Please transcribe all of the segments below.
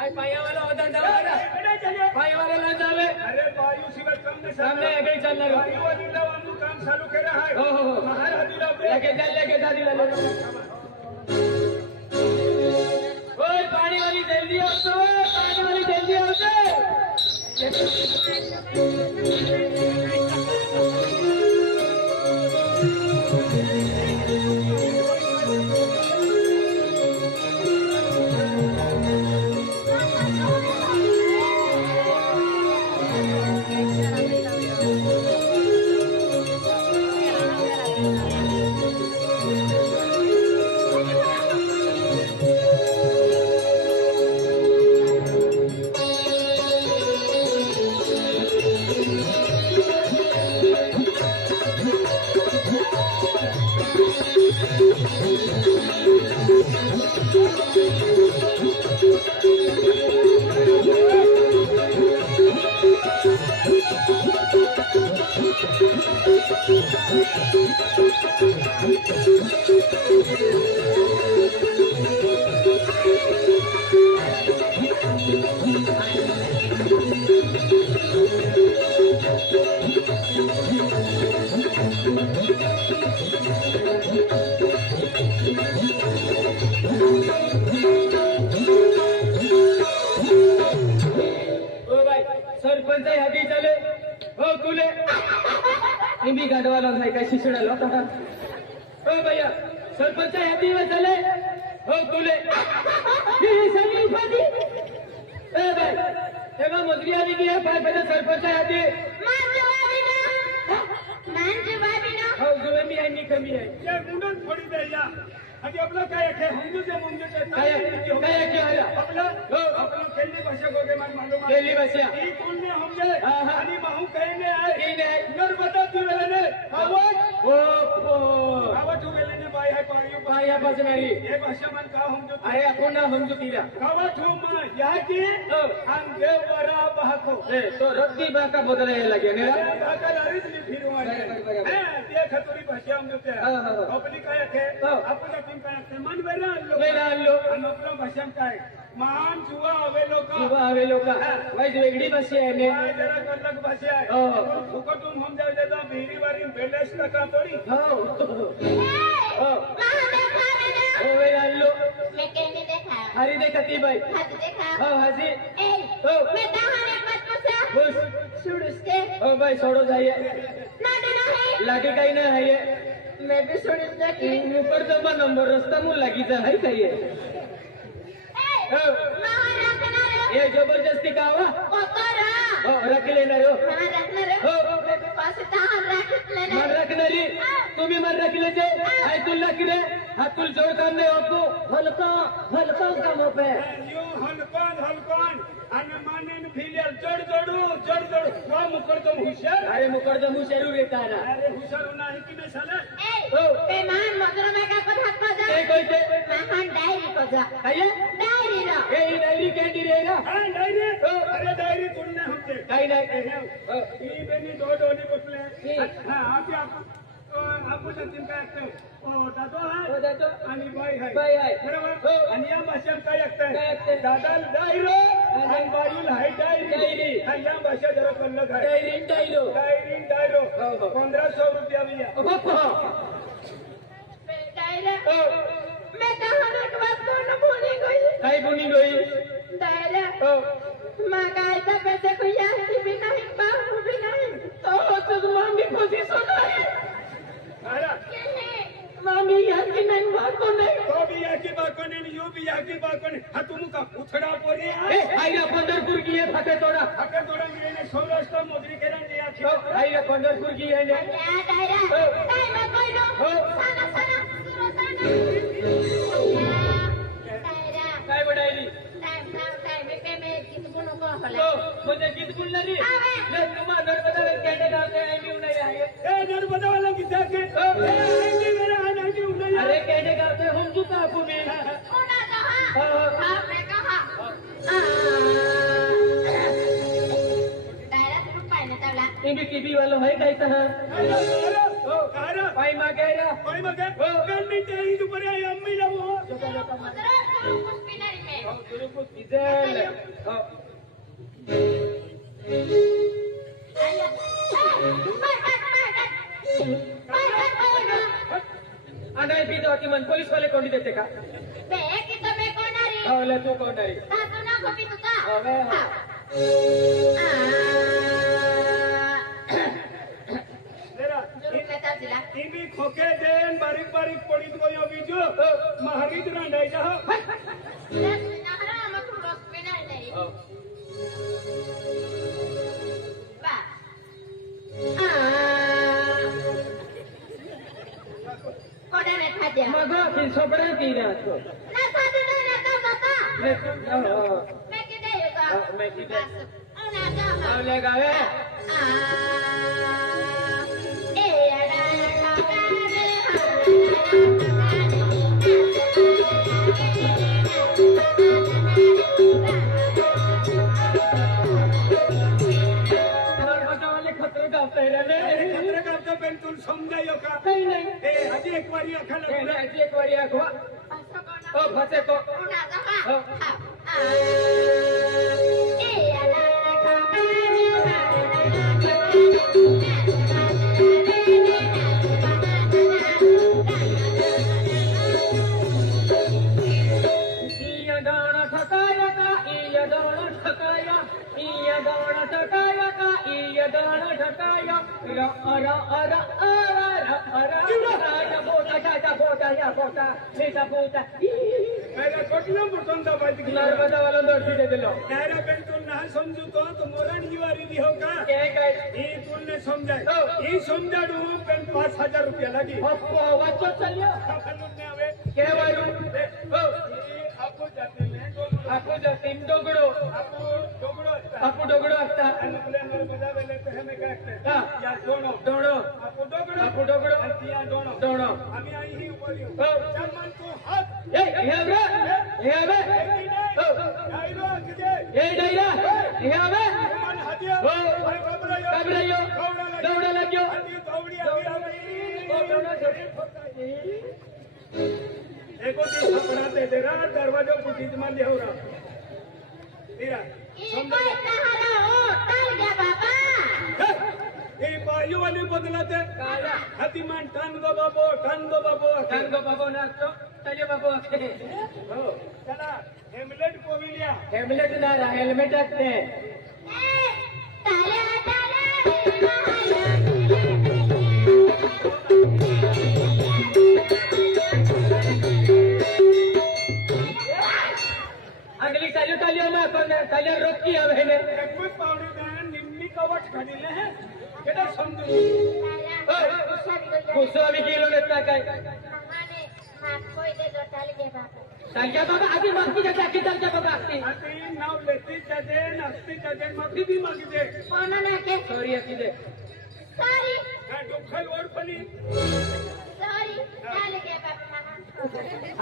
आई पायावाला होता जावा पायावाला जावे अरे वायू शिवाय काम नाही सामने आगे चलणार वायूवालीला वांगू काम चालू केलं आहे हो हो हो महाराजीला लेके जा दिला ओए पानी वाली जल्दी आओ तो पानी वाली जल्दी आओ तो सरपंच हाती चाले हो तुले मी गाडवाला नाही काय शिक्षणाला हो भैया सरपंच हाती चाले हो तुले सगळी उपाधी ए बाई तेव्हा मजरी आली की पाय पहिला सरपंच हाती हो जुवे मी आहे मी कमी आहे ये मुंडन फोडी दे या आणि आपलं काय आहे हमजूचे मुंजूचे काय आहे आपलं हो आपलं खेळली भाषा गोगे मान मालूम खेळली भाषा ही तुलने हमजे हां, हां. आणि माहू कहने आहे की नाही नर्मदा दिवेलने आवाज ओ आवाज उगेलने बाई आहे पाणी पाया बसणारी हे भाषा मन का हमजो आहे आपण ना हमजू तिला गावात हो मन या की हो हम देव बरा बहको ए तो रद्दी बाका बदलायला लागे ने बाका लारीच मी फिरवाने बरोबर. ते खतोरी भाषा हमजो ते हां, हां, हां. आपली काय आहे हो. आपण आपण काय आहे मन वेरा वेला आणलो आणि आपलं भाषा काय महान जुवा हवे लोक किंवा हवे लोक वाईट वेगळी भाषा आहे ने काय जरा कल्लक भाषा आहे हो. फुकटून हम जाऊ देता विहिरीवारी बेलेस टका पडी हो हो हो वेला आणलो हरी देखा ती बाई हो हाजी हो खुश हो भाई छोड़ो जाइए लागे काही नाही आहे मैं भी सुन की ऊपर जमा नंबर रस्ता मुल लागी है काही हो ये जबरदस्ती का हुआ हो रख लेणार हो हो मन रखणारी तुम्ही मन रखले जे आय तुला किरे हा तुल जोड काम नाही होतो हलका हलका काम होते यो हलकन हलकन आणि मानेन फिलियल जड जडू वा मुकरतो हुशार अरे मुकरदम हुशारू येताना अरे हुशार नाही की नाही साला हो ते कोणते काय ए डायरी कॅन्डी रे ना हा डायरी अरे डायरी तुलने हमसे काही नाही हो ही बेनी दो डोली बसले हा आपण तीन काय असतं ओ दादो हो आहे जातो आणि बाई आहे बाई आहे बरोबर हो आणि या भाषेत काय काय असतं असतं? दादा डायरो आणि बाईल हाय डायरी डायरी. आणि या भाषा जरा कल्लक आहे डायरी डायलो डायरी डायरो हो, हो. 1500 रुपया भी है बाप्पा हो काही बोनी गई हो पैसे को याद भी नहीं बाबू भी नहीं तो तुझ मामी पोजीशन आहे अरे मामी याद की नहीं बात को नहीं तो भी याकी बाकोने यू भी याकी बाकोने हा तुम का उछड़ा पोरे ए आईला पंढरपूर की आहे फाटे तोडा अगर थोड़ा मिले सौराष्ट्र मोदरी केरन दिया हो आईला पंढरपूर की आहे ने काय बडायली हो म्हणजे गीत बोलणारी ले तुम्हा नर्मदा कॅन्डे गावते आहे मी नाही आहे ए नर्मदा वाला की जाके ए नहीं मेरा है नहीं उन्हें अरे कॅन्डे गावते हम जुता आपू मी टीबी वालों है काय तर हो कार पाई मागेला कोई मगे हो गन में तेरी ऊपर है अम्मी ला वो हो तुरुकू डिझेल हो आणि भीती होती मन पोलीस वाले कोणी देते का हो तू कोण आहे टीव्ही खोके देन बारीक बारीक पडीत गोया बीजू महारीत रांडायचा मग सोपड्या तीन असतो गावले गावे खतरे गावताय रे करतो पण तू समजायो का काही नाही ए आधी एक वारी अखाला याची एक वारी आखवा हो फसे को हो नर्मदा वाला दर्शी दे दिलो ना समझू तो मोरण जीवारी दी हो का तुमने समझाए हो. ये समझाडू पण 5,000 रुपया लगी वाचो चलियो के वारू हो आपको जाते हैं आपू तीन डोगडो आपू डोगडो असता नर्मदा वेले तो हमें काय करते हा या दोनों डोणो आपको डोगड़ो या दोनों डोणो आम्ही आई ही ऊपर येऊ हो चमन तू हात ए हे आवे हो डायलो किती ए डायला हे आवे मन हदिया हो भाई काबरायो दौड़ा लाग्यो दौड़ी देखो ती सपना दे रहा दरवाजा कुटीत मान ले हो रहा तेरा ए बायू वाली बदलाते हतिमान ठान दो बाबो tango babo nasto tale babo ake हो चला हेमलेट कोविलिया हेल्मेट ना हेल्मेट असते अगली तालियो ना कोण तालियो रोकी हवे ने कुछ पावडे दान निम्मी कवच खडीले है केटा समजू गोस्वामी किलो नेता काय तालिया बाबा आधी मागती का टाकी तालिया बाबा असती अति नाव लेती जाते नसती जाते माफी भी मागते सॉरी अकी दे ना दुखल ओरपणी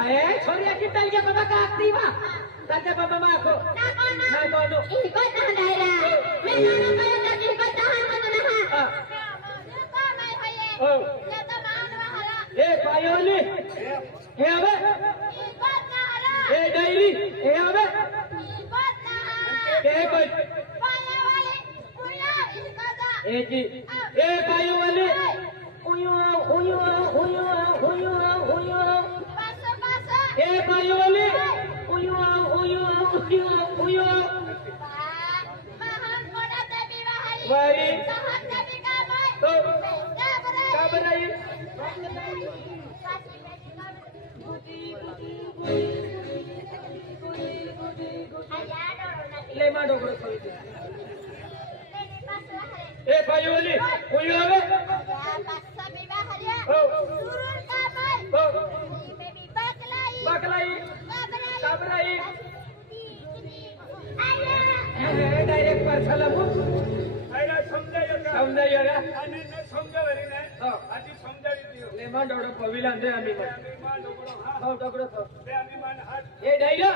अरे छोरी अकी तालिया बाबा का असती वा तालिया बाबा माखो नाही कोणो हो ए पायोली हे आवे ए डायरी हे आवे के कोई ए जी ए पायो वाले उयो उयो उयो उयो उयो ए पायो वाले उयो उयो उयो उयो वारी तो का बनाई ले मा डोगरो खोली ए पायो वाले उयो आवे हो हो बकलाई काबराई डायरेक्ट पार्सल मु आयला समजायो का समजायो रे आणि न समजावरी नाही हो आधी समजावी दियो ले मा डोगरो पविला दे आम्ही मान डोगरो हा हो डोगरो तो बे आम्ही मान हात ए डायलो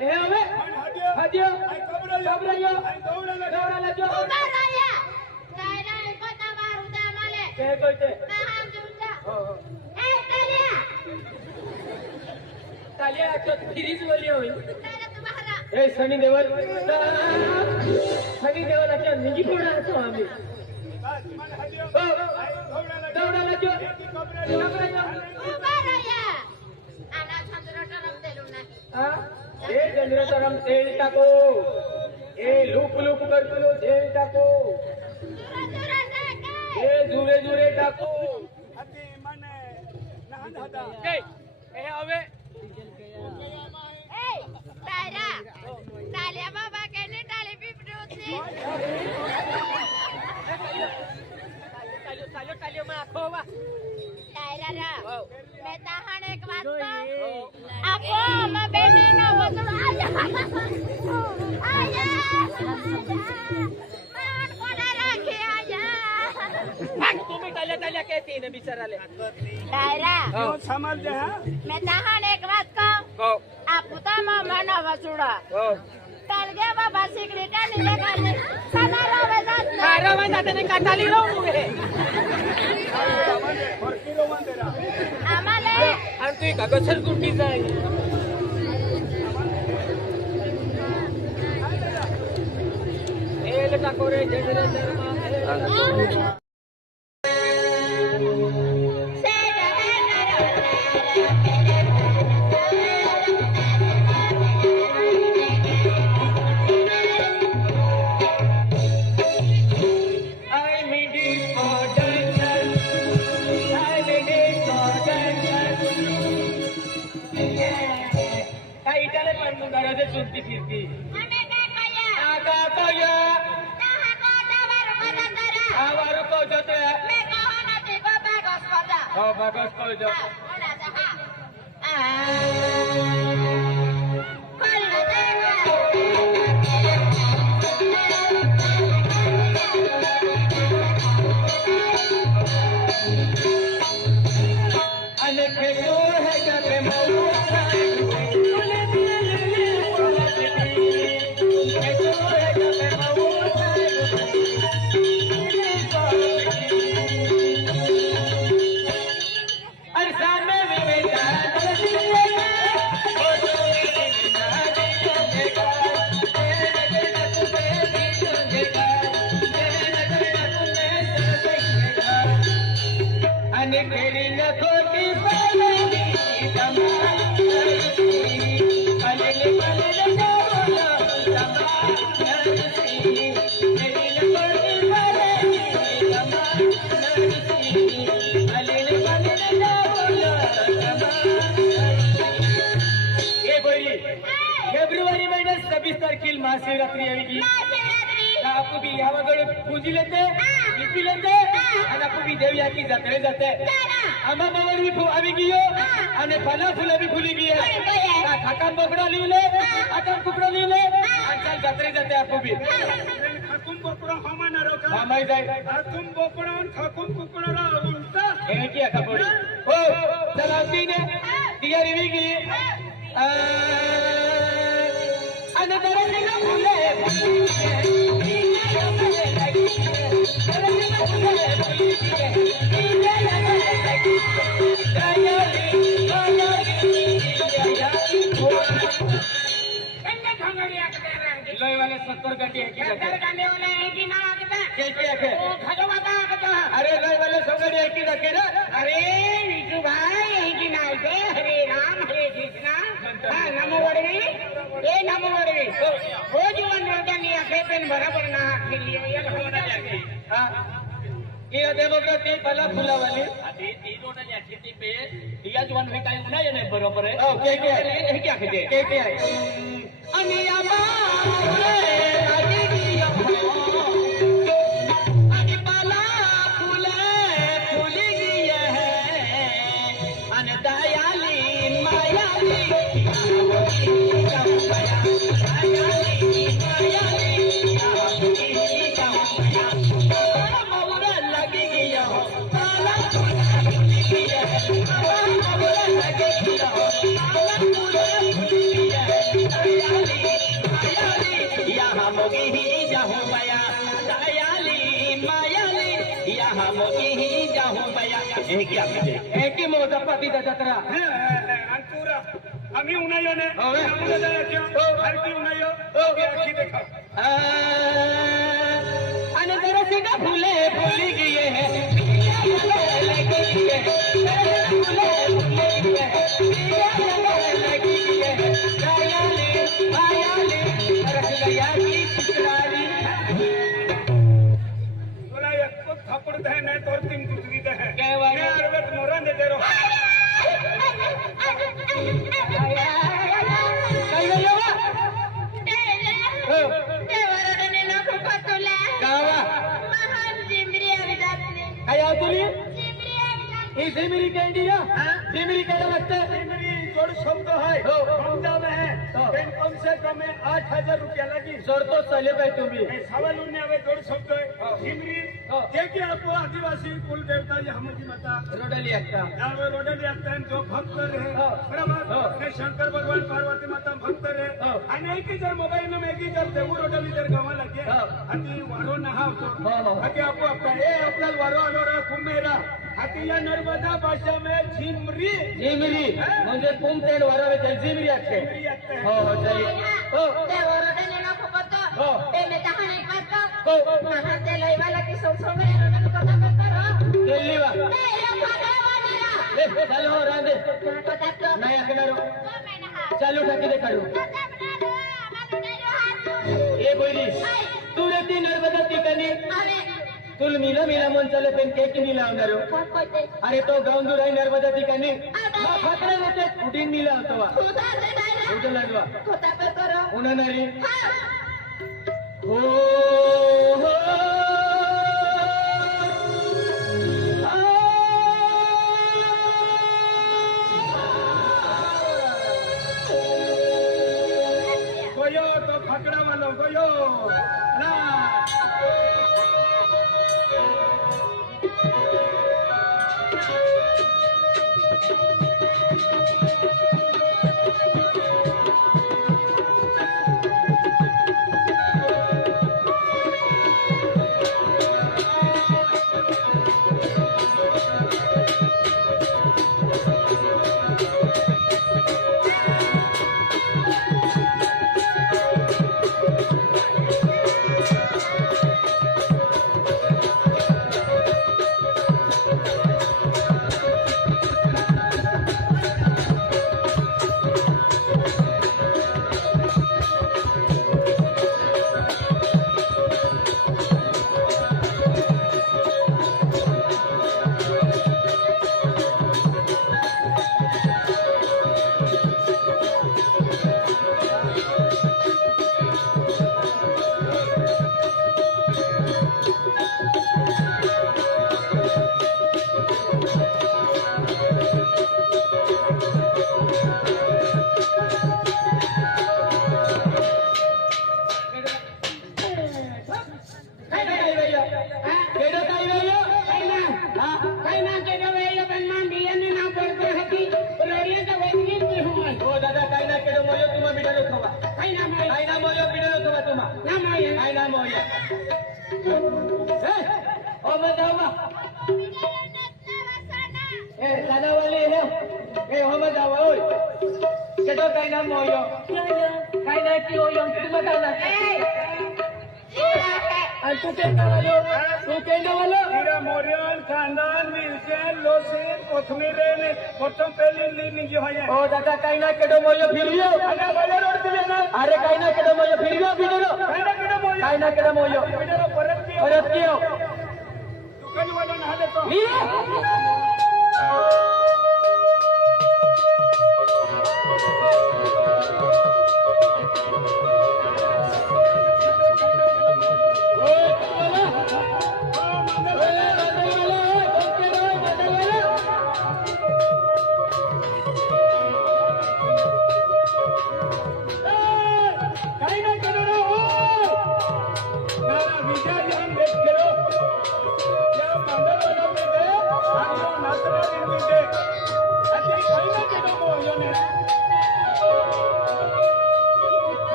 हे आवे मान हादियो हदियो आई कबरायो आई दौडाला जो के कोते हो हो तालिया तो फ्रीज वाली होई ए सनी देवल सनी देवलाच्या निगी फोडायचो आम्ही दौडाला ए चंद्रतरम तेल टाको ए लूप लूप करतो तेल टाको ए जुरे जुरे टाको હવે तुम्ही टाल्या टाल्या कहती ने बिचाराले समजते हा मैं तहान एक बात कहूँ आप तो मामा वसुड़ा तालगे बाबा सिगरेट नहीं लगाने सदा रोवे जाते ने काटाली राहू रे आम्हाला आणि तू का गसर गुंडी जाय एल टाको रे जनरेटर सुनती फिरती आवार को जोते हो बागस को जो अने खेतो है जब मौला फेब्रुवारी महिन्यात 26 तारखेला महाशिवरात्री यावी की आपू बी यावागड पूजी लेते लिपी लेते आणि आपू बी देव याकी जत्रे जाते आम्हा मावर भी आवी गियो आणि फला फुला भी फुली गिये खाकाम बोकडा लिहिले आटम कुकडा लिहिले आणि चाल जत्रे जाते आपू बी खाकुम बोकडा हमाना रोका हमाई जाय खाकुम बोकडा आणि खाकुम कुकडा उलटा हे की आता पडी हो चला तीने दिया रिवी की आणि दरसिंग फुले लोई वाले 70 गड्डी है की अरे लोई वाले 100 गड्डी है की रखे ना अरे विजू भाई की नाव दे हरे राम हरे कृष्णा नमो वडवी ए नमो वडवी हो जीवन रोगानी आखे पेन बराबर ना खेलिए ये होना जाके हां ये डेमोक्रेसी फला फुला वाली आधी ती रोड ती पे दिया जवान में काय उना ने बरोबर है ओके के हे क्या कहते के आहे आणि आमा आजी दिया आणि पाला फुले फुली गिये है आणि दयाली मायाली एक ही मोजा पति जत्रा अंकुरा आम्ही उन्हायो ने हो, हो. नमो जायचो हो. हरकी उन्हायो हो. ती आखी देखा आणि जरासी का फुले फुली गिये है लगी है फुले फुली गिये है लगी है आयाले रख गया की चित्रारी बोला एक को थप्पड़ दे ने तोर तीन कुतरी दे है क्या बात है? मैं अरबत मोरा दे दे रो काय गयो गावा काय आवतली ही झिमरी कँडी झिमरी काय लागतं मेरी जोड़ शब्द है हो. समझा में है हो. लेकिन कम से कम 8,000 रुपया लगी जोडतो चाले काय तुम्ही मैं सवाल उन्हें आवे जोड़ शब्द हो. है सिमरी हो. देखिए आपको आदिवासी कुल देवता जी हमारी माता रोडली अक्का यहाँ पे रोडे जाते हैं जो भक्त रहे हो. बराबर हो. हे शंकर भगवान पार्वती माता भक्त रहे हो. अनेक जर मोबाईल में एक ही जर देऊ रोडली जर गावा लगे हो. हाती वारो नहा हो, हो. होतो हाती आपको आपका ए आपला वारो आलो रा कुमेरा हाती या नर्मदा भाषा में झिमरी झिमरी म्हणजे कुमतेड वरावे ते झिमरी असते झिमरी असते हो हो सही हो दिल्ली वा ले चालू हो रांदे नाही असणार चालू टाकी दे काढू ए बोली तू रेती नर्मदा ठिकाणी तुला मिला मिला मन चालले पेन केक मिला होणार अरे तो गावंदूर आहे नर्मदा ठिकाणी फकड़ा येते कुठे मिला होतो वा कुठे लागवा उन्हा नाही हो हो गोयो तो फकड़ा वालो गोयो ना मेरा मोरियाल खानदान मिलके लोसे कोथमीरे ने प्रथम पहली लीनी जो है ओ दादा काही ना केडो मोयो फिरियो अरे वाले रोड दिले ना अरे काही ना केडो मोयो फिरियो बिडरो खाना किडो मोयो काही ना केडो मोयो किडो परत परत कियो दुकान वाला नहाले तो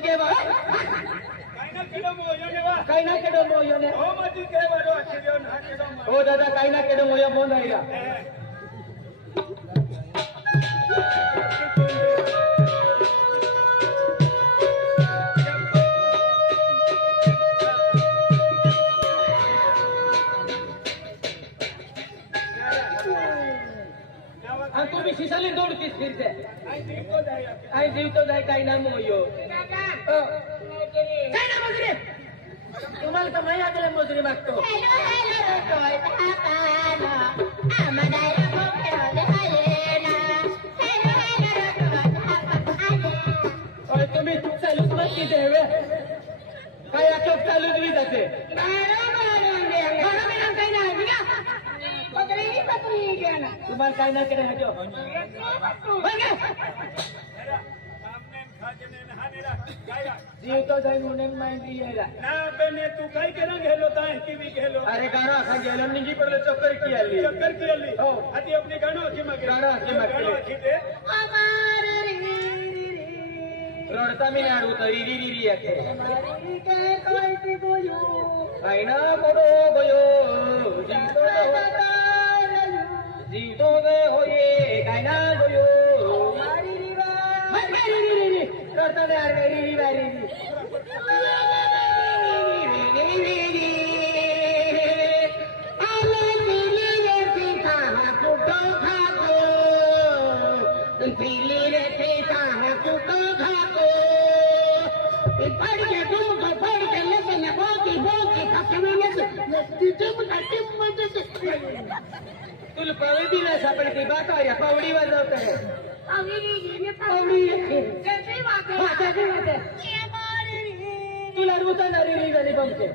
के बा काय ना केलं मग योने वा काही ना केडो मोयोने हो मग काय बरो अक्षर ना केलं हो दादा काही ना केडो मोया बोंद आईला आणि तुम्ही शिसाली दोडतीस फिरते आई जीवतो जाय काही ना मोयो दादा मोजरी काय ना मजुरी तुम्हाला तर माहिती आहे मजुरी मागतो हॅलो हॅलो रोटोय हाताना आम्हाला मोकळं झाले ना हॅलो हॅलो रोटोय हाताना और तुम्ही चालूच मत की देवे काय अचोक चालूच मी जाते तुम्हाला काय ना केलं हजो जीवतो जाय म्हणून माहिती यायला ना बेने तू काय केलं गेलो ताय की मी गेलो अरे गाणं असा गेलो निघी पडलं चक्कर की आली चक्कर केली हो. आधी आपली गाणं की मग गाणं की मग गाणं की दे रडता मी आडू तरी रिरी याके काही ना पडो गयो जीवतो गे होये काय ना गयो रडता नाही अरे रिरी बारी तुला पवडी दिला सापडते बाका या पवडी वाजवत तुला रुता ना रिरी झाली बमचे